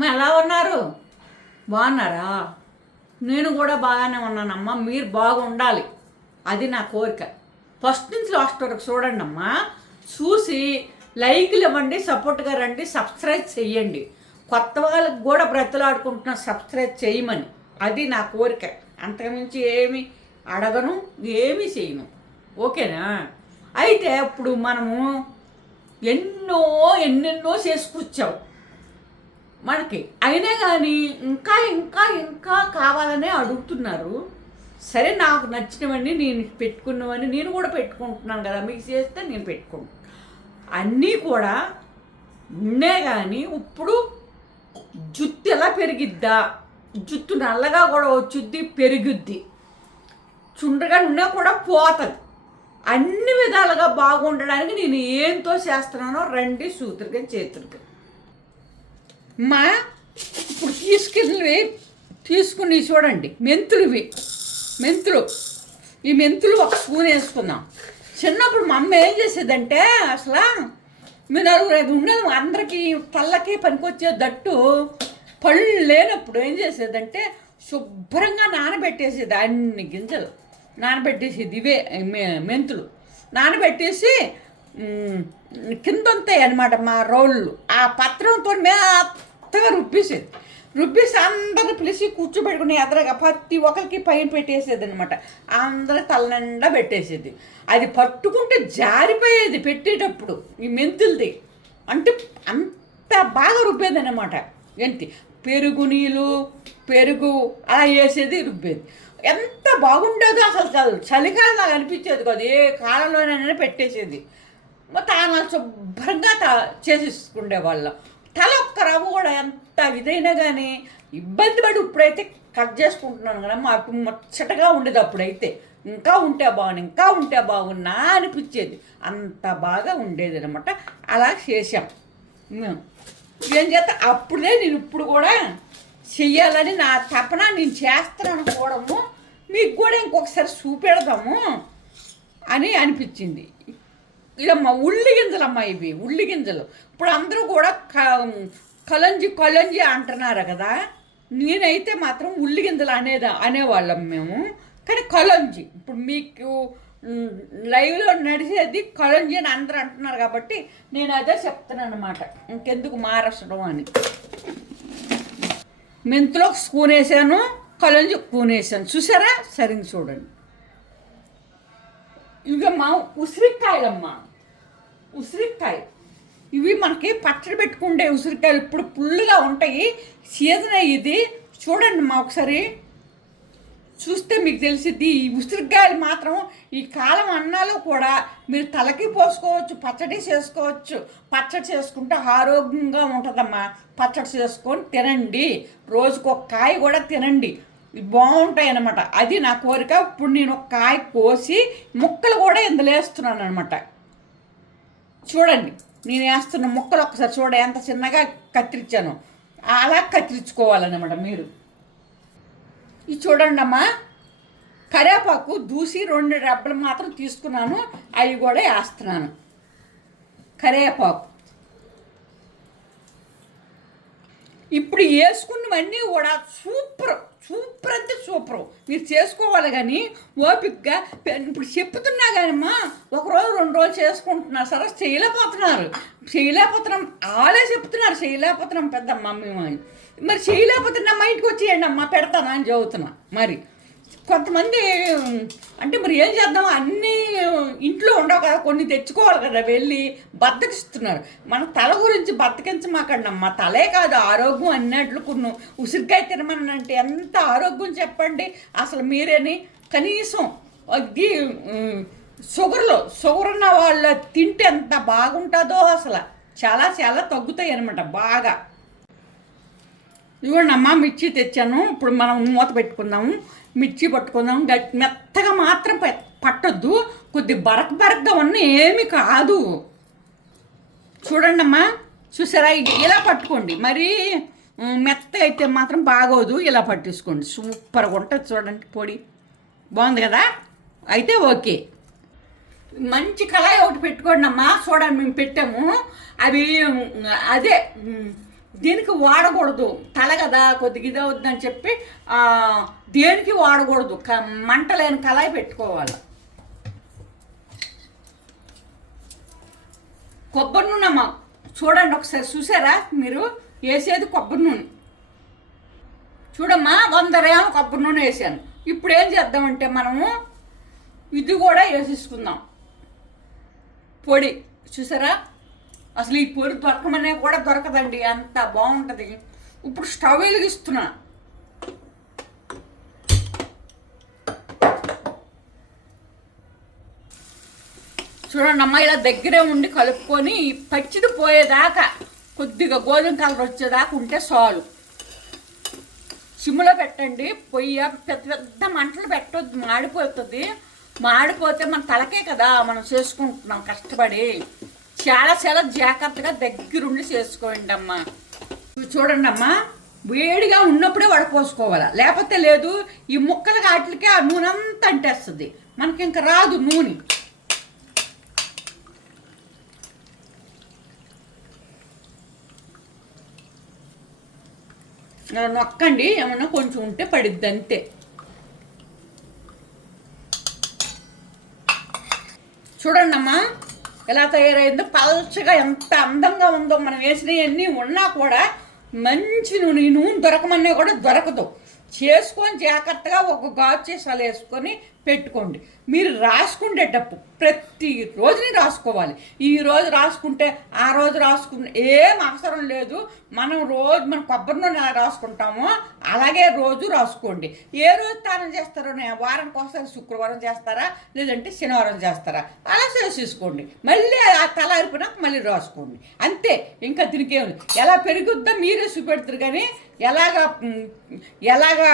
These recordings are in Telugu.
ఎలా ఉన్నారు? బాగున్నారా? నేను కూడా బాగానే ఉన్నానమ్మా మీరు బాగుండాలి. అది నా కోరిక. ఫస్ట్ నుంచి లాస్ట్ వరకు చూడండి అమ్మా చూసి లైక్లు ఇవ్వండి సపోర్ట్గా రండి సబ్స్క్రైబ్ చెయ్యండి. కొత్త వాళ్ళకి కూడా బ్రతలాడుకుంటున్న సబ్స్క్రైబ్ చేయమని అది నా కోరిక. అంతకుమించి ఏమి అడగను ఏమీ చేయను ఓకేనా? అయితే ఇప్పుడు మనము ఎన్నో ఎన్నెన్నో చేసుకొచ్చావు మనకి అయినా కానీ ఇంకా ఇంకా ఇంకా కావాలనే అడుగుతున్నారు. సరే నాకు నచ్చినవన్నీ నేను పెట్టుకున్నవన్నీ నేను కూడా పెట్టుకుంటున్నాను కదా మీకు చేస్తే నేను పెట్టుకుంటాను అన్నీ కూడా ఉండే కానీ ఇప్పుడు జుత్తు ఎలా పెరిగిద్దా? జుత్తు నల్లగా కూడా వచ్చుద్ది పెరుగుద్ది. చుండ్రగా ఉన్నా కూడా పోతుంది. అన్ని విధాలుగా బాగుండడానికి నేను ఏంతో చేస్తున్నానో రండి సూత్రికం చేతురికం మా ఇప్పుడు తీసుకెళ్ళి తీసుకుని చూడండి. మెంతులు ఇవి. మెంతులు. ఈ మెంతులు ఒక స్పూన్ వేసుకుందాం. చిన్నప్పుడు మా అమ్మ ఏం చేసేదంటే అసలు మీ నలుగురు ఐదు ఉండదు అందరికీ పళ్ళకి పనికొచ్చే దట్టు పళ్ళు లేనప్పుడు ఏం చేసేదంటే శుభ్రంగా నానబెట్టేసేది అన్ని గింజలు నానబెట్టేసేది ఇవే మెంతులు నానబెట్టేసి కిందంతాయి కింద ఉంటాయి అనమాట మా రోళ్ళు. ఆ పత్రంతో మెత్తగా రుబ్బేసేది. రుబ్బేసి అందరూ పిలిచి కూర్చోబెట్టుకుని ఎదరగా ప్రతి ఒక్కరికి పైన పెట్టేసేది అనమాట అందరూ తలనిండా పెట్టేసేది. అది పట్టుకుంటే జారిపోయేది పెట్టేటప్పుడు ఈ మెంతులది. అంటే అంత బాగా రుబ్బేది అనమాట ఏంటి? పెరుగు నీళ్ళు పెరుగు అలా వేసేది రుబ్బేది. ఎంత బాగుండేదో అసలు చలికాలం నాకు అనిపించేది కాదు. ఏ కాలంలోనైనా పెట్టేసేది. తాను శుభ్రంగా తా చేసేసుకుండే వాళ్ళం. తల ఒక్క రవ్వ కూడా ఎంత ఇదైనా కానీ ఇబ్బంది పడి ఇప్పుడైతే కట్ చేసుకుంటున్నాను కదా మాకు ముచ్చటగా ఉండేది అప్పుడైతే. ఇంకా ఉంటే బాగుంది ఇంకా ఉంటే బాగున్నా అనిపించేది. అంత బాగా ఉండేది అనమాట అలా చేసాం మేము ఏం చేస్తా? అప్పుడే నేను ఇప్పుడు కూడా చెయ్యాలని నా తపన నేను చేస్తాను అనుకోవడము మీకు కూడా ఇంకొకసారి చూపెడదాము అని అనిపించింది. ఇదమ్మా ఉల్లి గింజలమ్మా ఇవి ఉల్లి గింజలు. ఇప్పుడు అందరూ కూడా క- కలంజి కలంజి అంటున్నారు కదా. నేనైతే మాత్రం ఉల్లి గింజలు అనేది అనేవాళ్ళం మేము. కానీ కలంజి ఇప్పుడు మీకు లైవ్లో నడిచేది కలంజి అని అందరూ అంటున్నారు కాబట్టి నేను అదే చెప్తున్నాను అనమాట ఇంకెందుకు మారసడం అని. మెంతులో స్పూన్ వేసాను కలంజి స్పూన్ వేసాను. చూసారా? సరిగ్గా చూడండి. ఇవమ్మా ఉసిరికాయలమ్మా. ఉసిరికాయ. ఇవి మనకి పచ్చడి పెట్టుకుండే ఉసిరికాయలు ఇప్పుడు పుల్లుగా ఉంటాయి. సీజన్ ఇది చూడండి మా ఒకసారి. చూస్తే మీకు తెలిసిద్ది ఈ ఉసిరికాయలు మాత్రం ఈ కాలం అన్నాలు కూడా మీరు తలకి పోసుకోవచ్చు పచ్చడి చేసుకోవచ్చు. పచ్చడి చేసుకుంటే ఆరోగ్యంగా ఉంటుందమ్మా. పచ్చడి చేసుకొని తినండి. రోజుకు ఒక కాయ కూడా తినండి. బాగుంటాయి అనమాట అది నా కోరిక. ఇప్పుడు నేను ఒక కాయ కోసి ముక్కలు కూడా ఇందులో వేస్తున్నాను అనమాట చూడండి నేను వేస్తున్న ముక్కలు ఒకసారి చూడ ఎంత చిన్నగా కత్తిరించాను. అలా కత్తిరించుకోవాలన్నమాట మీరు. ఇది చూడండి అమ్మా. కరివేపాకు దూసి రెండు రెబ్బలు మాత్రం తీసుకున్నాను. అవి కూడా వేస్తున్నాను. కరేపాకు ఇప్పుడు వేసుకున్నవన్నీ కూడా సూపర్ సూపర్ అంటే సూపర్ మీరు చేసుకోవాలి కానీ ఓపికగా పె- ఇప్పుడు చెప్తున్నా కానమ్మా ఒక రోజు రెండు రోజులు చేసుకుంటున్నారు సరే చేయలేకపోతున్నారు. చేయలేకపోతున్నాం ఆలే చెప్తున్నారు చేయలేకపోతున్నాం పెద్దమ్మ మేము అని మరి చేయలేకపోతున్నా మా ఇంటికి వచ్చేయండి అమ్మా పెడతాను అని చదువుతున్నా. మరి కొంతమంది అంటే మరి ఏం చేద్దాం? అన్నీ ఇంట్లో ఉండవు కదా కొన్ని తెచ్చుకోవాలి కదా వెళ్ళి బద్దకిస్తున్నారు. మన తల గురించి బద్దకించమాకండి అమ్మ తలే కాదు ఆరోగ్యం అన్నట్లు కొన్ని ఉసిరికాయ తినమనంటే ఎంత ఆరోగ్యం చెప్పండి? అసలు మీరేని కనీసం అది షుగర్లో షుగర్ ఉన్న వాళ్ళ తింటే ఎంత బాగుంటుందో అసలు. చాలా చాలా తగ్గుతాయి అనమాట బాగా. ఇవ్వండి అమ్మ మిర్చి తెచ్చాను. ఇప్పుడు మనం మూత పెట్టుకుందాము. మిర్చి పట్టుకుందాం. మెత్తగా మాత్రం పె- పట్టొద్దు. కొద్ది బరక బరకగా ఉన్న ఏమి కాదు. చూడండి అమ్మా చూసారా ఇలా పట్టుకోండి. మరి మెత్త మెత్తగా అయితే మాత్రం బాగోదు. ఇలా పట్టేసుకోండి. సూపర్గా ఉంటుంది చూడండి పొడి. బాగుంది కదా? అయితే ఓకే. మంచి కళాయి ఒకటి పెట్టుకోండి అమ్మా చూడండి మేము పెట్టాము. అవి అదే దీనికి వాడకూడదు. తల కదా కొద్దిగా ఇదవుద్దని చెప్పి దేనికి వాడకూడదు. క- మంట లేని కళాయి పెట్టుకోవాలి. కొబ్బరి నూనె అమ్మ. చూడండి ఒకసారి చూసారా మీరు? వేసేది కొబ్బరి నూనె. చూడమ్మా వంద రేమ కొబ్బరి నూనె వేసాను. ఇప్పుడు ఏం చేద్దామంటే మనము ఇది కూడా వేసేసుకుందాం. పొడి. చూసారా? అసలు ఈ పొడి దొరకమనే కూడా దొరకదండి. అంత బాగుంటుంది. ఇప్పుడు స్టవ్ వెలిగిస్తున్నా. చూడండి అమ్మ ఇలా దగ్గరే ఉండి కలుపుకొని పచ్చిది పోయేదాకా కొద్దిగా గోధుమ కలర్ వచ్చేదాకా ఉంటే చాలు. సిమ్లో పెట్టండి. పొయ్యి పెద్ద పెద్ద మంటలు పెట్టొద్దు మాడిపోతుంది. మాడిపోతే మన తలకే కదా మనం చేసుకుంటున్నాం కష్టపడి. చాలా చాలా జాగ్రత్తగా దగ్గరుండి చేసుకోండి అమ్మా చూడండి అమ్మా వేడిగా ఉన్నప్పుడే వడపోసుకోవాలి లేకపోతే లేదు ఈ ముక్కల వాటికి ఆ నూనె అంతా అంటేస్తుంది. మనకి ఇంకా రాదు నూనె. నొక్కండి ఏమన్నా కొంచెం ఉంటే పడిద్ది అంతే చూడండి అమ్మా ఎలా తయారైందో పల్చగా ఎంత అందంగా ఉందో మనం వేసినవన్నీ ఉన్నా కూడా మంచి నూనె నూనె దొరకమన్నా కూడా దొరకదు. చేసుకొని జాగ్రత్తగా ఒక గాజు చేసాలు వేసుకొని పెట్టుకోండి. మీరు రాసుకునేటప్పుడు ప్రతి రోజుని రాసుకోవాలి. ఈ రోజు రాసుకుంటే ఆ రోజు రాసుకున్న ఏం అవసరం లేదు. మనం రోజు మనం కొబ్బరి నూనె రాసుకుంటామో అలాగే రోజు రాసుకోండి. ఏ రోజు స్నానం చేస్తారో వారానికి ఒకసారి శుక్రవారం చేస్తారా? లేదంటే శనివారం చేస్తారా? అలా చేసేసుకోండి. మళ్ళీ ఆ తల అరిపినాక మళ్ళీ రాసుకోండి. అంతే. ఇంకా దీనికి ఏమి ఎలా పెరుగుద్దో మీరే చూపెడతారు కానీ ఎలాగా ఎలాగా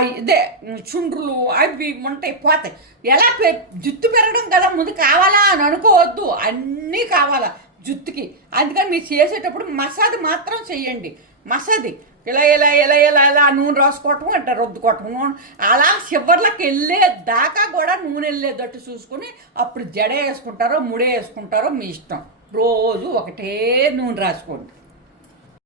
ఇదే చుండ్రులు అవి ఉంటాయి పోతాయి ఎలా పె జుత్తు పెరగడం కదా ముందు కావాలా అని అనుకోవద్దు. అన్నీ కావాలా జుత్తుకి. అందుకని మీరు చేసేటప్పుడు మసాది మాత్రం చేయండి. మసాది ఇలా ఇలా ఇలా ఇలా ఇలా నూనె రాసుకోవటం అంటే రుద్దుకోవటం అలా చివర్లకు వెళ్ళే దాకా కూడా నూనె వెళ్ళేటట్టు చూసుకుని అప్పుడు జడ వేసుకుంటారో ముడే వేసుకుంటారో మీ ఇష్టం. రోజు ఒకటే నూనె రాసుకోండి.